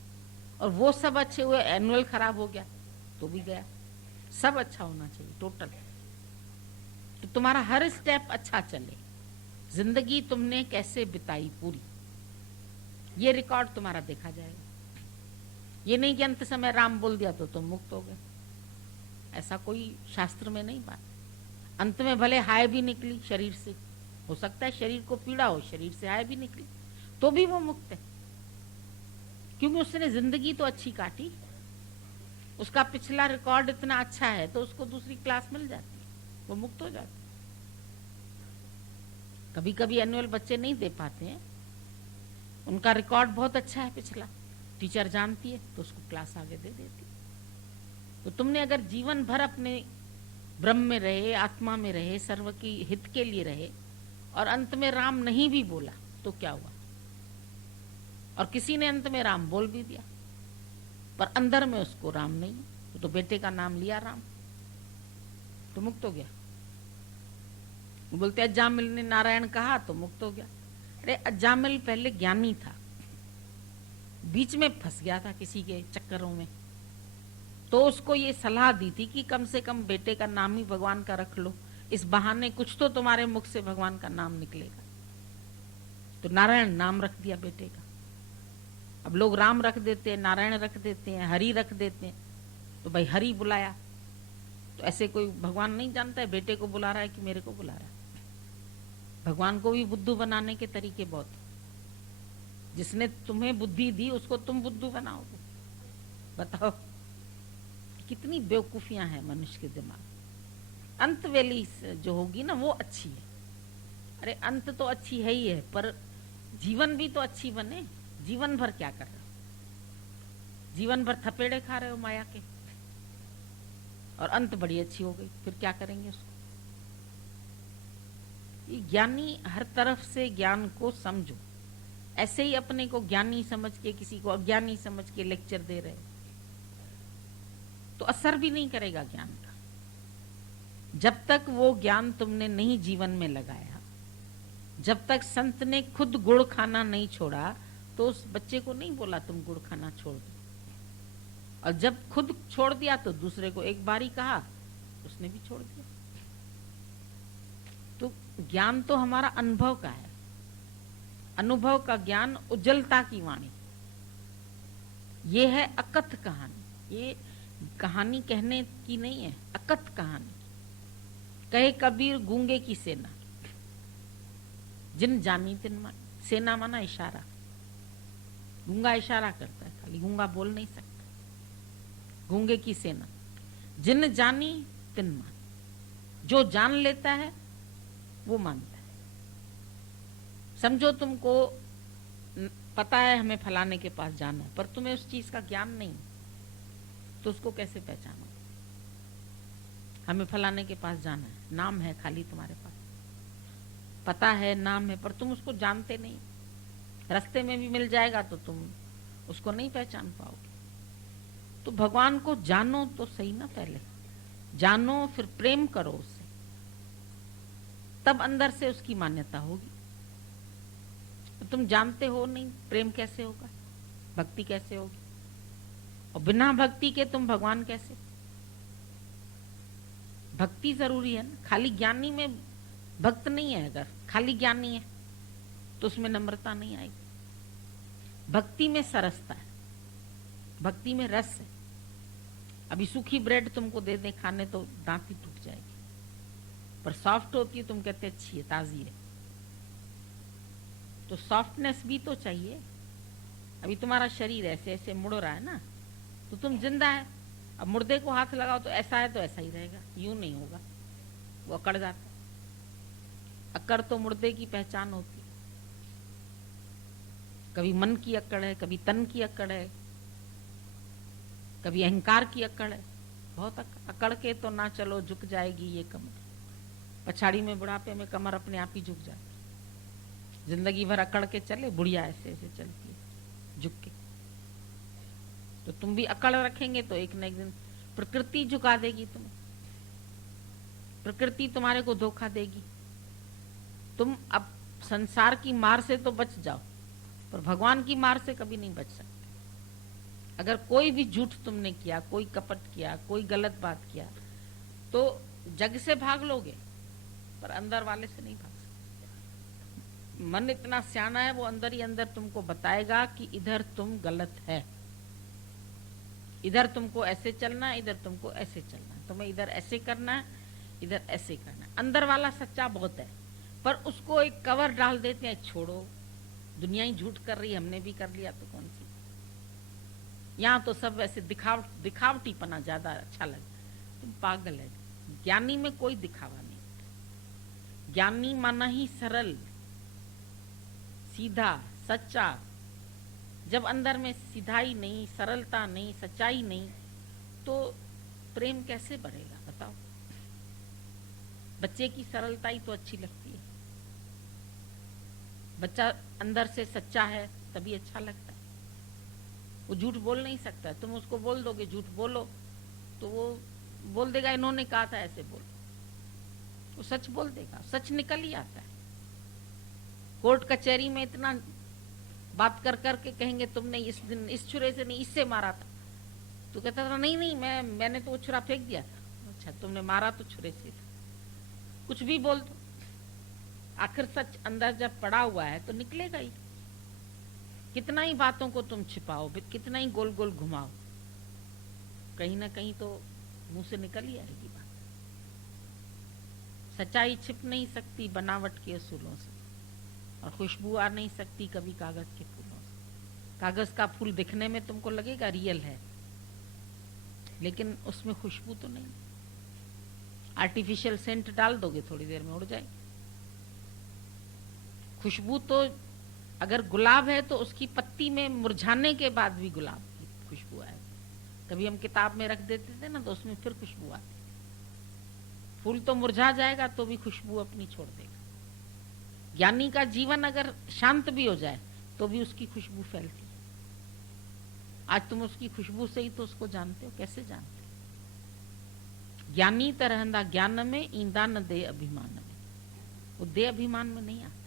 और वो सब अच्छे हुए, एनुअल खराब हो गया तो भी गया। सब अच्छा होना चाहिए टोटल, तो तुम्हारा हर स्टेप अच्छा चले। जिंदगी तुमने कैसे बिताई पूरी, ये रिकॉर्ड तुम्हारा देखा जाएगा। ये नहीं कि अंत समय राम बोल दिया तो तुम मुक्त हो गए, ऐसा कोई शास्त्र में नहीं बात। अंत में भले हाय भी निकली शरीर से, हो सकता है शरीर को पीड़ा हो, शरीर से हाय भी निकली, तो भी वो मुक्त है, क्योंकि उसने जिंदगी तो अच्छी काटी। उसका पिछला रिकॉर्ड इतना अच्छा है तो उसको दूसरी क्लास मिल जाती है, वो मुक्त हो जाती है। कभी कभी एनुअल बच्चे नहीं दे पाते हैं, उनका रिकॉर्ड बहुत अच्छा है पिछला, टीचर जानती है तो उसको क्लास आगे दे देती है। तो तुमने अगर जीवन भर अपने ब्रह्म में रहे, आत्मा में रहे, सर्व की हित के लिए रहे, और अंत में राम नहीं भी बोला तो क्या हुआ? और किसी ने अंत में राम बोल भी दिया पर अंदर में उसको राम नहीं, तो बेटे का नाम लिया राम, तो मुक्त हो गया। बोलते अजामिल ने नारायण कहा तो मुक्त हो गया। अरे अजामिल पहले ज्ञानी था, बीच में फंस गया था किसी के चक्करों में, तो उसको ये सलाह दी थी कि कम से कम बेटे का नाम ही भगवान का रख लो, इस बहाने कुछ तो तुम्हारे मुख से भगवान का नाम निकलेगा। तो नारायण नाम रख दिया बेटे का। अब लोग राम रख देते हैं, नारायण रख देते हैं, हरि रख देते हैं, तो भाई हरि बुलाया, तो ऐसे कोई भगवान नहीं जानता है बेटे को बुला रहा है कि मेरे को बुला रहा है। भगवान को भी बुद्धू बनाने के तरीके बहुत, जिसने तुम्हें बुद्धि दी उसको तुम बुद्धू बनाओगे? बताओ कितनी बेवकूफियां हैं मनुष्य के दिमाग। अंत वेली जो होगी ना वो अच्छी है। अरे अंत तो अच्छी है ही है, पर जीवन भी तो अच्छी बने। जीवन भर क्या कर रहे हो? जीवन भर थपेड़े खा रहे हो माया के, और अंत बड़ी अच्छी हो गई, फिर क्या करेंगे उसको? ये ज्ञानी हर तरफ से ज्ञान को समझो। ऐसे ही अपने को ज्ञानी समझ के किसी को अज्ञानी समझ के लेक्चर दे रहे तो असर भी नहीं करेगा ज्ञान का। जब तक वो ज्ञान तुमने नहीं जीवन में लगाया, जब तक संत ने खुद गुड़ खाना नहीं छोड़ा, तो उस बच्चे को नहीं बोला तुम गुड़ खाना छोड़ दो, और जब खुद छोड़ दिया तो दूसरे को एक बार ही कहा, उसने भी छोड़ दिया। तो ज्ञान तो हमारा अनुभव का है, अनुभव का ज्ञान, उज्जवलता की वाणी। ये है अकथ कहानी, ये कहानी कहने की नहीं है, अकथ कहानी। कहे कबीर गूंगे की सेना, जिन जानी तिन मानी। सेना माना इशारा, गूंगा इशारा करता है, खाली गूंगा बोल नहीं सकता। गूंगे की सेना, जिन जानी तिन मान। जो जान लेता है वो मानता है। समझो तुमको पता है हमें फलाने के पास जाना है, पर तुम्हें उस चीज का ज्ञान नहीं, तो उसको कैसे पहचानो? हमें फलाने के पास जाना है, नाम है खाली तुम्हारे पास, पता है नाम है, पर तुम उसको जानते नहीं। रास्ते में भी मिल जाएगा तो तुम उसको नहीं पहचान पाओगे। तो भगवान को जानो तो सही ना, पहले जानो फिर प्रेम करो उससे, तब अंदर से उसकी मान्यता होगी। तो तुम जानते हो नहीं, प्रेम कैसे होगा, भक्ति कैसे होगी? और बिना भक्ति के तुम भगवान कैसे? भक्ति जरूरी है ना, खाली ज्ञानी में भक्त नहीं है। अगर खाली ज्ञानी है तो उसमें नम्रता नहीं आएगी। भक्ति में सरसता है, भक्ति में रस है। अभी सूखी ब्रेड तुमको दे दें खाने तो दांत ही टूट जाएगी, पर सॉफ्ट होती है, तुम कहते अच्छी है, ताजी है। तो सॉफ्टनेस भी तो चाहिए। अभी तुम्हारा शरीर ऐसे ऐसे मुड़ रहा है ना, तो तुम जिंदा है। अब मुर्दे को हाथ लगाओ तो ऐसा है तो ऐसा ही रहेगा, यूं नहीं होगा, वो अकड़ जाता। अकड़ तो मुर्दे की पहचान होती है। कभी मन की अकड़ है, कभी तन की अकड़ है, कभी अहंकार की अकड़ है। बहुत अकड़ के तो ना चलो, झुक जाएगी ये कमर। पछाड़ी में बुढ़ापे में कमर अपने आप ही झुक जाती। जिंदगी भर अकड़ के चले, बुढ़िया ऐसे ऐसे चलती है झुक के। तो तुम भी अकड़ रखेंगे तो एक न एक दिन प्रकृति झुका देगी तुम्हें। प्रकृति तुम्हारे को धोखा देगी। तुम अब संसार की मार से तो बच जाओ, पर भगवान की मार से कभी नहीं बच सकते। अगर कोई भी झूठ तुमने किया, कोई कपट किया, कोई गलत बात किया, तो जग से भाग लोगे, पर अंदर वाले से नहीं भाग सकते। मन इतना सियाना है, वो अंदर ही अंदर तुमको बताएगा कि इधर तुम गलत है, इधर तुमको ऐसे चलना है, इधर तुमको ऐसे चलना है, तुम्हें इधर ऐसे करना है, इधर ऐसे करना है। अंदर वाला सच्चा बहुत है, पर उसको एक कवर डाल देते हैं, छोड़ो दुनिया ही झूठ कर रही, हमने भी कर लिया तो कौन सी। यहाँ तो सब ऐसे दिखावटीपना ज्यादा अच्छा लगे। तुम पागल है। ज्ञानी में कोई दिखावा नहीं। ज्ञानी माना ही सरल, सीधा, सच्चा। जब अंदर में सीधाई नहीं, सरलता नहीं, सच्चाई नहीं, तो प्रेम कैसे बढ़ेगा बताओ? बच्चे की सरलता ही तो अच्छी लगती है। बच्चा अंदर से सच्चा है तभी अच्छा लगता है। वो झूठ बोल नहीं सकता। तुम उसको बोल दोगे झूठ बोलो तो वो बोल देगा इन्होंने कहा था ऐसे बोल, वो सच बोल देगा, सच निकल ही आता है। कोर्ट कचहरी में इतना बात कर कर के कहेंगे तुमने इस दिन इस छुरे से नहीं इससे मारा था, तो कहता था नहीं नहीं मैंने तो वो छुरा फेंक दिया था। अच्छा तुमने मारा तो छुरे से था। कुछ भी बोल दो, आखिर सच अंदर जब पड़ा हुआ है तो निकलेगा ही। कितना ही बातों को तुम छिपाओ, कितना ही गोल गोल घुमाओ, कहीं ना कहीं तो मुंह से निकल ही आएगी बात। सच्चाई छिप नहीं सकती बनावट के असूलों से, और खुशबू आ नहीं सकती कभी कागज के फूलों से। कागज का फूल दिखने में तुमको लगेगा रियल है, लेकिन उसमें खुशबू तो नहीं। आर्टिफिशियल सेंट डाल दोगे थोड़ी देर में उड़ जाए। खुशबू तो अगर गुलाब है तो उसकी पत्ती में मुरझाने के बाद भी गुलाब की खुशबू आएगी। कभी हम किताब में रख देते थे ना तो उसमें फिर खुशबू आती। फूल तो मुरझा जाएगा तो भी खुशबू अपनी छोड़ देगा। ज्ञानी का जीवन अगर शांत भी हो जाए तो भी उसकी खुशबू फैलती है। आज तुम उसकी खुशबू से ही तो उसको जानते हो। कैसे जानते हो? ज्ञानी तरहंदा ज्ञान में ईंदा न दे अभिमान में। वो दे अभिमान में नहीं आता।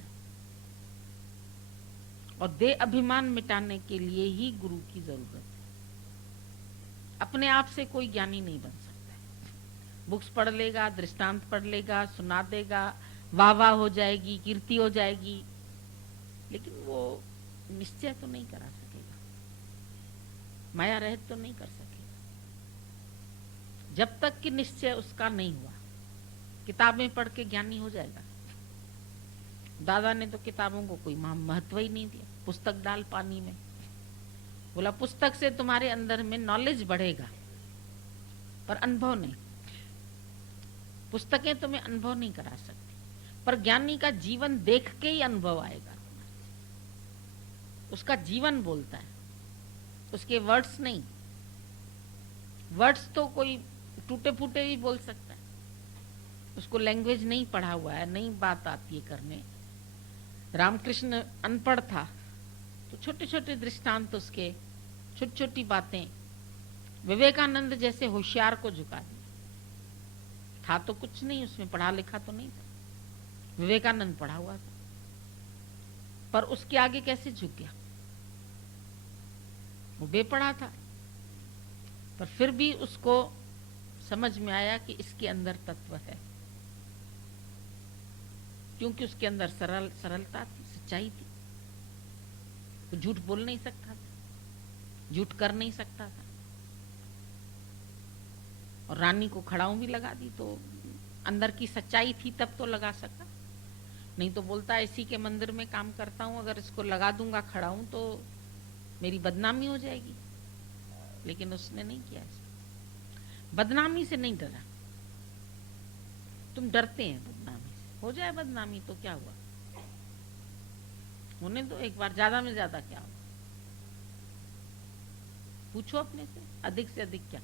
और दे अभिमान मिटाने के लिए ही गुरु की जरूरत है। अपने आप से कोई ज्ञानी नहीं बन सकता है। बुक्स पढ़ लेगा, दृष्टांत पढ़ लेगा, सुना देगा, वाह वाह हो जाएगी, कीर्ति हो जाएगी, लेकिन वो निश्चय तो नहीं करा सकेगा, माया रहित तो नहीं कर सकेगा। जब तक कि निश्चय उसका नहीं हुआ। किताबें पढ़ के ज्ञानी हो जाएगा? दादा ने तो किताबों को कोई महत्व ही नहीं दिया। पुस्तक डाल पानी में, बोला पुस्तक से तुम्हारे अंदर में नॉलेज बढ़ेगा पर अनुभव नहीं। पुस्तकें तुम्हें अनुभव नहीं करा सकती, पर ज्ञानी का जीवन देख के ही अनुभव आएगा। उसका जीवन बोलता है, उसके वर्ड्स नहीं। वर्ड्स तो कोई टूटे फूटे भी बोल सकता है, उसको लैंग्वेज नहीं पढ़ा हुआ है, नहीं बात आती है करने। रामकृष्ण अनपढ़ था तो छोटे छोटे दृष्टांत उसके, छोटी छोटी बातें विवेकानंद जैसे होशियार को झुका दी। था तो कुछ नहीं उसमें, पढ़ा लिखा तो नहीं था, विवेकानंद पढ़ा हुआ था, पर उसके आगे कैसे झुक गया? वो बेपढ़ा था, पर फिर भी उसको समझ में आया कि इसके अंदर तत्व है, क्योंकि उसके अंदर सरलता थी, सच्चाई थी। वो झूठ बोल नहीं सकता था, झूठ कर नहीं सकता था, और रानी को खड़ाऊ भी लगा दी तो अंदर की सच्चाई थी तब तो लगा सका, नहीं तो बोलता इसी के मंदिर में काम करता हूं, अगर इसको लगा दूंगा खड़ाऊ तो मेरी बदनामी हो जाएगी। लेकिन उसने नहीं किया ऐसा। बदनामी से नहीं डरा। तुम डरते हैं बदनामी से, हो जाए बदनामी तो क्या हुआ, होने दो एक बार, ज्यादा में ज्यादा क्या हुआ? पूछो अपने से अधिक क्या?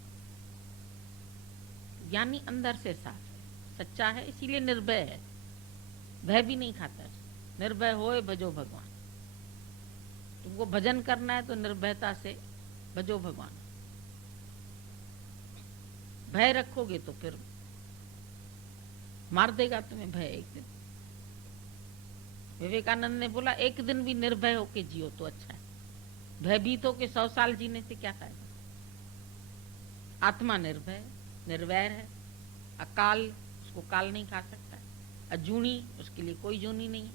ज्ञानी अंदर से साफ है, सच्चा है, इसीलिए निर्भय है, भय भी नहीं खाता। निर्भय होए भजो भगवान। तुमको भजन करना है तो निर्भयता से भजो भगवान। भय रखोगे तो फिर मार देगा तुम्हें भय एक दिन। विवेकानंद ने बोला एक दिन भी निर्भय होके जियो तो अच्छा है, भयभीत होके 100 साल जीने से क्या फायदा। आत्मा निर्भय, निर्वैर है, अकाल उसको काल नहीं खा सकता, अजूनी उसके लिए कोई जूनी नहीं।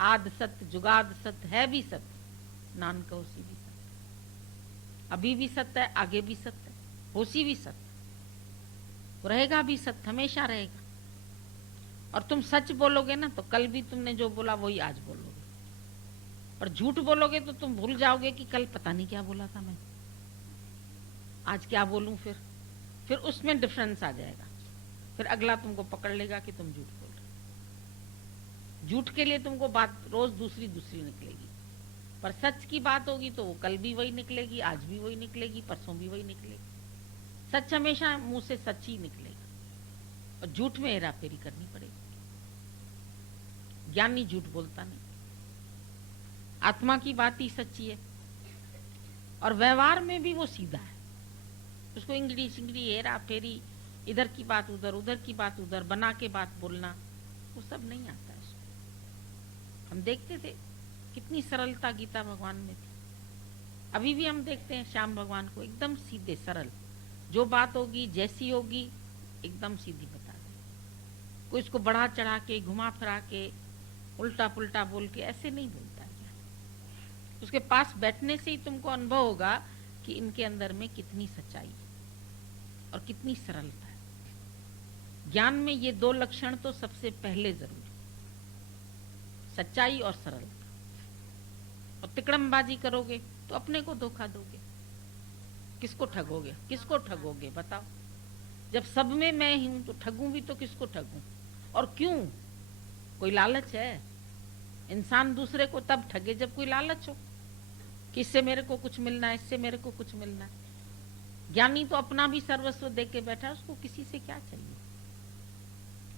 आद सत्य जुगाद सत्य है भी सत्य, नानक होसी भी सत्य। अभी भी सत्य है, आगे भी सत्य है, होसी भी सत्य, रहेगा भी सत्य, हमेशा रहेगा। और तुम सच बोलोगे ना तो कल भी तुमने जो बोला वही आज बोलोगे, और झूठ बोलोगे तो तुम भूल जाओगे कि कल पता नहीं क्या बोला था मैं, आज क्या बोलूं। फिर उसमें डिफरेंस आ जाएगा, फिर अगला तुमको पकड़ लेगा कि तुम झूठ बोल रहे। झूठ के लिए तुमको बात रोज दूसरी निकलेगी, पर सच की बात होगी तो वो कल भी वही निकलेगी, आज भी वही निकलेगी, परसों भी वही निकलेगी। सच हमेशा मुंह से सच ही निकलेगा, और झूठ में हेरा फेरी करनी पड़ेगी। ज्ञानी झूठ बोलता नहीं, आत्मा की बात ही सच्ची है, और व्यवहार में भी वो सीधा है। उसको इंगड़ी सिंगड़ी हेरा फेरी, इधर की बात उधर, उधर की बात उधर, बना के बात बोलना, वो सब नहीं आता है। हम देखते थे कितनी सरलता गीता भगवान में थी। अभी भी हम देखते हैं श्याम भगवान को, एकदम सीधे सरल, जो बात होगी जैसी होगी एकदम सीधी बता दे। कोई इसको बढ़ा चढ़ा के, घुमा फिरा के, उल्टा पुल्टा बोल के ऐसे नहीं बोलता है। उसके पास बैठने से ही तुमको अनुभव होगा कि इनके अंदर में कितनी सच्चाई है और कितनी सरलता है। ज्ञान में ये 2 लक्षण तो सबसे पहले जरूरी, सच्चाई और सरलता। और तिकड़मबाजी करोगे तो अपने को धोखा दोगे। किसको ठगोगे, किसको ठगोगे बताओ? जब सब में मैं ही हूं तो ठगूं भी तो किसको ठगूं, और क्यों? कोई लालच है? इंसान दूसरे को तब ठगे जब कोई लालच हो कि इससे मेरे को कुछ मिलना है, इससे मेरे को कुछ मिलना है। ज्ञानी तो अपना भी सर्वस्व दे के बैठा है, उसको किसी से क्या चाहिए,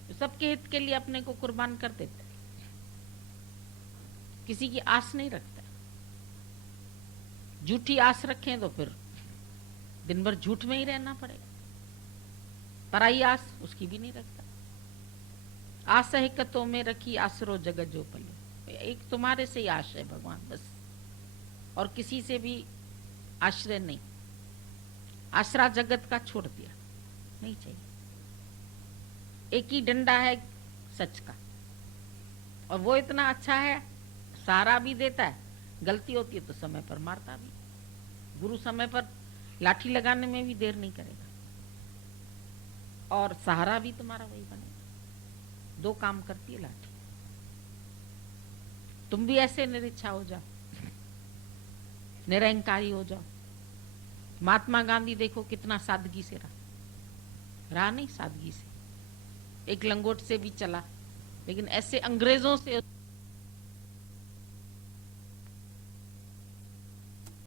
तो सबके हित के लिए अपने को कुर्बान कर देता है, किसी की आस नहीं रखता। झूठी आस रखें तो फिर दिन भर झूठ में ही रहना पड़ेगा। पराई आस उसकी भी नहीं रखता। आस हिकतों में रखी आसरो जगत जो पले, एक तुम्हारे से ही आश्रय भगवान बस, और किसी से भी आश्रय नहीं। आसरा जगत का छोड़ दिया, नहीं चाहिए। एक ही डंडा है सच का, और वो इतना अच्छा है, सहारा भी देता है, गलती होती है तो समय पर मारता भी। गुरु समय पर लाठी लगाने में भी देर नहीं करेगा, और सहारा भी तुम्हारा वही बनेगा। 2 काम करती है लाठी। तुम भी ऐसे निरीच्छा हो जाओ, निरंकारी हो जाओ। महात्मा गांधी देखो कितना सादगी से रहा नहीं, सादगी से, एक लंगोट से भी चला, लेकिन ऐसे अंग्रेजों से